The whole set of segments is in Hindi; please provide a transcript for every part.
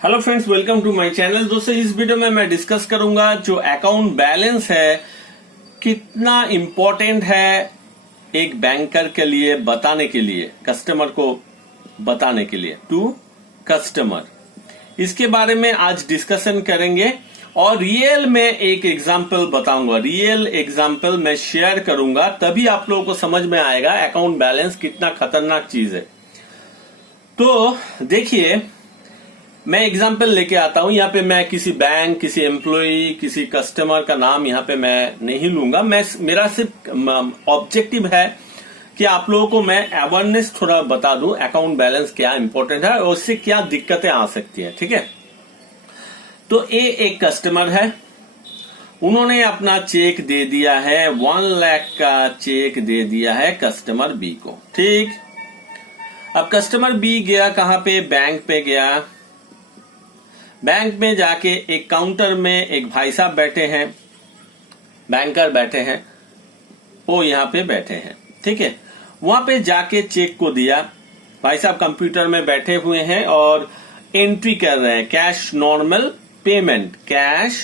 Hello friends, welcome to my channel. दोस्तों, इस वीडियो में मैं डिस्कस करूंगा जो अकाउंट बैलेंस है कितना इम्पोर्टेंट है एक बैंकर के लिए बताने के लिए, कस्टमर को बताने के लिए, टू कस्टमर। इसके बारे में आज डिस्कशन करेंगे और रियल में एक एग्जांपल बताऊंगा, रियल एग्जांपल मैं शेयर करूंगा, तभी आप लोगों को समझ में आएगा अकाउंट बैलेंस कितना खतरनाक चीज है। तो देखिए, मैं एग्जाम्पल लेके आता हूं। यहाँ पे मैं किसी बैंक, किसी एम्प्लॉय, किसी कस्टमर का नाम यहाँ पे मैं नहीं लूंगा। मेरा सिर्फ ऑब्जेक्टिव है कि आप लोगों को मैं अवेयरनेस थोड़ा बता दूं अकाउंट बैलेंस क्या इंपॉर्टेंट है और उससे क्या दिक्कतें आ सकती है। ठीक है, तो एक कस्टमर है, उन्होंने अपना चेक दे दिया है, 1 लाख का चेक दे दिया है कस्टमर बी को। ठीक, अब कस्टमर बी गया कहां पे? बैंक पे गया। बैंक में जाके एक काउंटर में एक भाई साहब बैठे हैं, बैंकर बैठे हैं, वो यहाँ पे बैठे हैं। ठीक है, वहां पे जाके चेक को दिया। भाई साहब कंप्यूटर में बैठे हुए हैं और एंट्री कर रहे हैं, cash normal payment, cash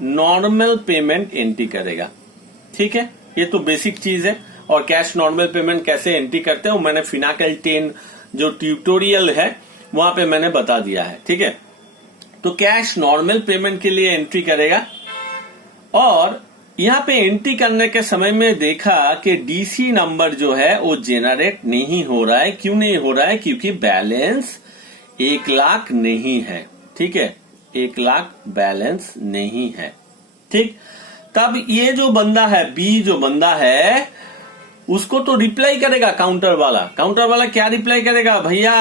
normal payment entry करेगा। ठीक है, ये तो बेसिक चीज है। और कैश नॉर्मल पेमेंट कैसे एंट्री करते हैं वो मैंने फिनाकल 10 जो ट्यूटोरियल है वहां पे मैंने बता दिया है। ठीक है, तो कैश नॉर्मल पेमेंट के लिए एंट्री करेगा और यहाँ पे एंट्री करने के समय में देखा कि डीसी नंबर जो है वो जेनरेट नहीं हो रहा है। क्यों नहीं हो रहा है? क्योंकि बैलेंस 1 लाख नहीं है। ठीक है, 1 लाख बैलेंस नहीं है। ठीक, तब ये जो बंदा है, बी जो बंदा है, उसको तो रिप्लाई करेगा काउंटर वाला। काउंटर वाला क्या रिप्लाई करेगा? भैया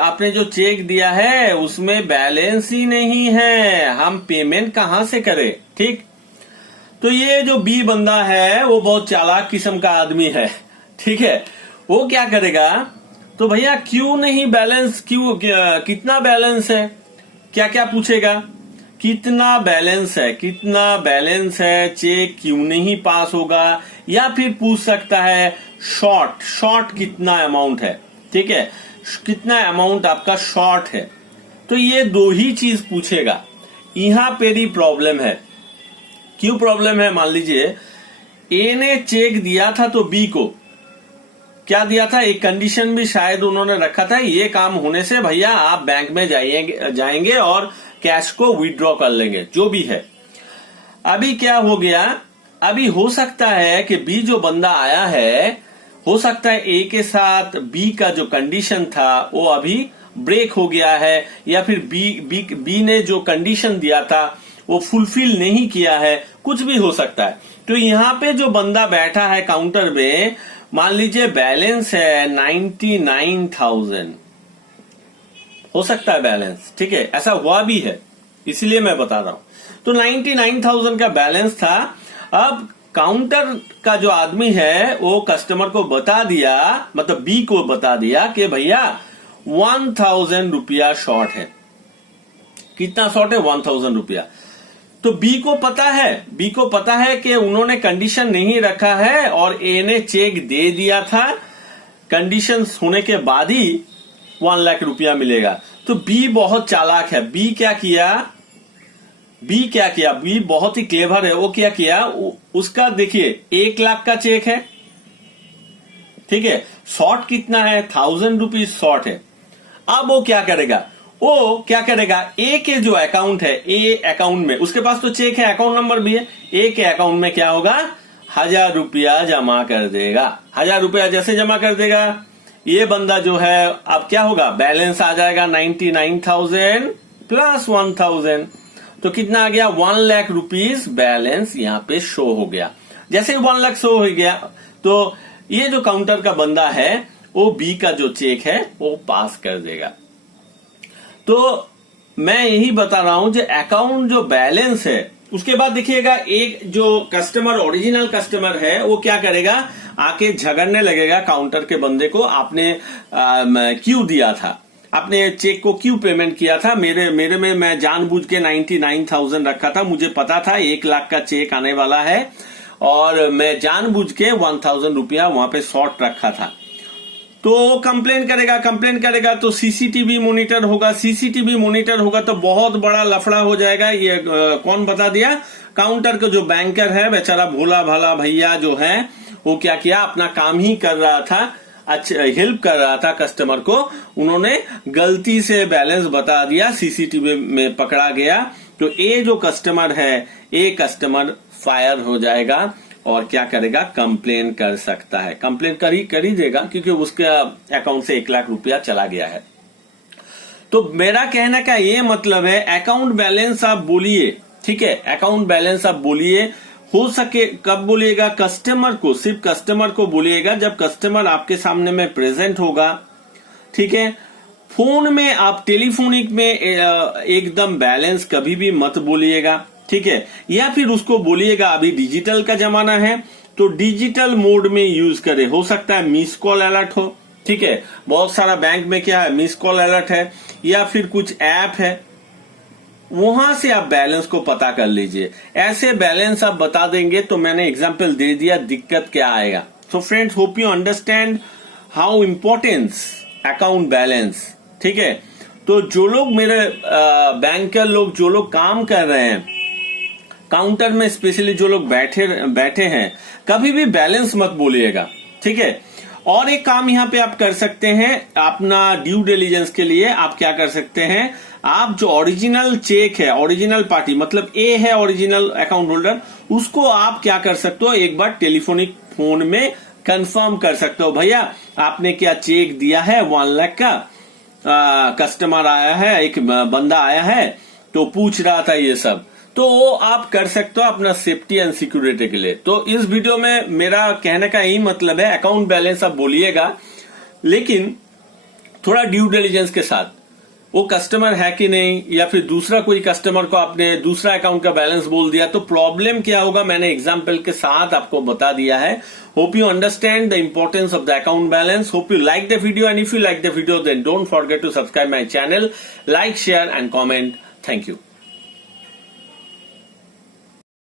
आपने जो चेक दिया है उसमें बैलेंस ही नहीं है, हम पेमेंट कहां से करें? ठीक, तो ये जो बी बंदा है वो बहुत चालाक किस्म का आदमी है। ठीक है, वो क्या करेगा? तो भैया क्यों नहीं बैलेंस, क्यों, कितना बैलेंस है, क्या क्या पूछेगा? कितना बैलेंस है, कितना बैलेंस है, चेक क्यों नहीं पास होगा? या फिर पूछ सकता है शॉर्ट कितना अमाउंट है। ठीक है, कितना अमाउंट आपका शॉर्ट है। तो ये दो ही चीज पूछेगा। यहां पेरी प्रॉब्लम है। क्यों प्रॉब्लम है? मान लीजिए ए ने चेक दिया था तो बी को क्या दिया था? एक कंडीशन भी शायद उन्होंने रखा था, ये काम होने से भैया आप बैंक में जाएंगे और कैश को विड्रॉ कर लेंगे, जो भी है। अभी क्या हो गया? अभी हो सकता है कि बी जो बंदा आया है, हो सकता है ए के साथ बी का जो कंडीशन था वो अभी ब्रेक हो गया है, या फिर बी ने जो कंडीशन दिया था वो फुलफिल नहीं किया है, कुछ भी हो सकता है। तो यहाँ पे जो बंदा बैठा है काउंटर में, मान लीजिए बैलेंस है 99,000, हो सकता है बैलेंस। ठीक है, ऐसा हुआ भी है, इसलिए मैं बता रहा हूं। तो 99,000 का बैलेंस था। अब काउंटर का जो आदमी है वो कस्टमर को बता दिया, मतलब बी को बता दिया कि भैया 1,000 रुपया शॉर्ट है। कितना शॉर्ट है? 1,000 रुपया। तो बी को पता है कि उन्होंने कंडीशन नहीं रखा है और ए ने चेक दे दिया था, कंडीशन होने के बाद ही 1 लाख रुपया मिलेगा। तो बी बहुत चालाक है। बी क्या किया? बी बहुत ही क्लेवर है। वो क्या किया? उसका देखिए 1 लाख का चेक है। ठीक है, शॉर्ट कितना है? 1,000 रुपीज शॉर्ट है। अब वो क्या करेगा? ए के जो अकाउंट है, ए अकाउंट में उसके पास तो चेक है, अकाउंट नंबर भी है। ए के अकाउंट में क्या होगा? 1,000 रुपया जमा कर देगा। 1,000 रुपया जैसे जमा कर देगा, ये बंदा जो है अब क्या होगा? बैलेंस आ जाएगा 99,000 प्लस 1,000, तो कितना आ गया? 1 लाख रुपीज बैलेंस यहाँ पे शो हो गया। जैसे ही 1 लाख शो हो गया तो ये जो काउंटर का बंदा है वो बी का जो चेक है वो पास कर देगा। तो मैं यही बता रहा हूं, जो अकाउंट जो बैलेंस है, उसके बाद देखिएगा एक जो कस्टमर, ओरिजिनल कस्टमर है, वो क्या करेगा? आके झगड़ने लगेगा काउंटर के बंदे को, आपने क्यों दिया था, आपने चेक को क्यों पेमेंट किया था? मेरे में मैं जानबूझ के 99,000 रखा था, मुझे पता था 1 लाख का चेक आने वाला है और मैं जानबूझ के 1,000 रुपया वहां पे शॉर्ट रखा था। तो कंप्लेन करेगा तो सीसीटीवी मॉनिटर होगा तो बहुत बड़ा लफड़ा हो जाएगा। ये कौन बता दिया? काउंटर का जो बैंकर है बेचारा भोला भाला भैया जो है वो क्या किया, अपना काम ही कर रहा था, अच्छा हेल्प कर रहा था कस्टमर को, उन्होंने गलती से बैलेंस बता दिया, सीसीटीवी में पकड़ा गया। तो ये जो कस्टमर है, ये कस्टमर फायर हो जाएगा और क्या करेगा, कंप्लेन कर सकता है। कंप्लेन कर ही देगा क्योंकि उसके अकाउंट से 1 लाख रुपया चला गया है। तो मेरा कहने का ये मतलब है, अकाउंट बैलेंस आप बोलिए, ठीक है, अकाउंट बैलेंस आप बोलिए, हो सके कब बोलिएगा, कस्टमर को, सिर्फ कस्टमर को बोलिएगा जब कस्टमर आपके सामने में प्रेजेंट होगा, ठीक है। फोन में आप टेलीफोनिक में एकदम बैलेंस कभी भी मत बोलिएगा, ठीक है। या फिर उसको बोलिएगा अभी डिजिटल का जमाना है तो डिजिटल मोड में यूज करे, हो सकता है मिस कॉल अलर्ट हो, ठीक है। बहुत सारा बैंक में क्या है, मिस कॉल अलर्ट है या फिर कुछ ऐप है, वहां से आप बैलेंस को पता कर लीजिए। ऐसे बैलेंस आप बता देंगे तो मैंने एग्जांपल दे दिया, दिक्कत क्या आएगा। So friends, hope you understand how importance account balance, ठीक है। तो जो लोग मेरे बैंकर लोग जो लोग काम कर रहे हैं काउंटर में, स्पेशली जो लोग बैठे हैं, कभी भी बैलेंस मत बोलिएगा, ठीक है। और एक काम यहाँ पे आप कर सकते हैं अपना ड्यू डिलिजेंस के लिए, आप क्या कर सकते हैं, आप जो ओरिजिनल चेक है, ओरिजिनल पार्टी मतलब ए है ओरिजिनल अकाउंट होल्डर, उसको आप क्या कर सकते हो, एक बार टेलीफोनिक फोन में कंफर्म कर सकते हो, भैया आपने क्या चेक दिया है 1 लाख का, कस्टमर आया है, एक बंदा आया है तो पूछ रहा था ये सब, तो वो आप कर सकते हो अपना सेफ्टी एंड सिक्योरिटी के लिए। तो इस वीडियो में मेरा कहने का यही मतलब है, अकाउंट बैलेंस आप बोलिएगा लेकिन थोड़ा ड्यू डिलिजेंस के साथ, वो कस्टमर है कि नहीं, या फिर दूसरा कोई कस्टमर को आपने दूसरा अकाउंट का बैलेंस बोल दिया तो प्रॉब्लम क्या होगा, मैंने एग्जांपल के साथ आपको बता दिया है। Hope you understand the importance of the account balance. Hope you like the video and if you like the video then don't forget to subscribe my channel, like, share and comment. Thank you.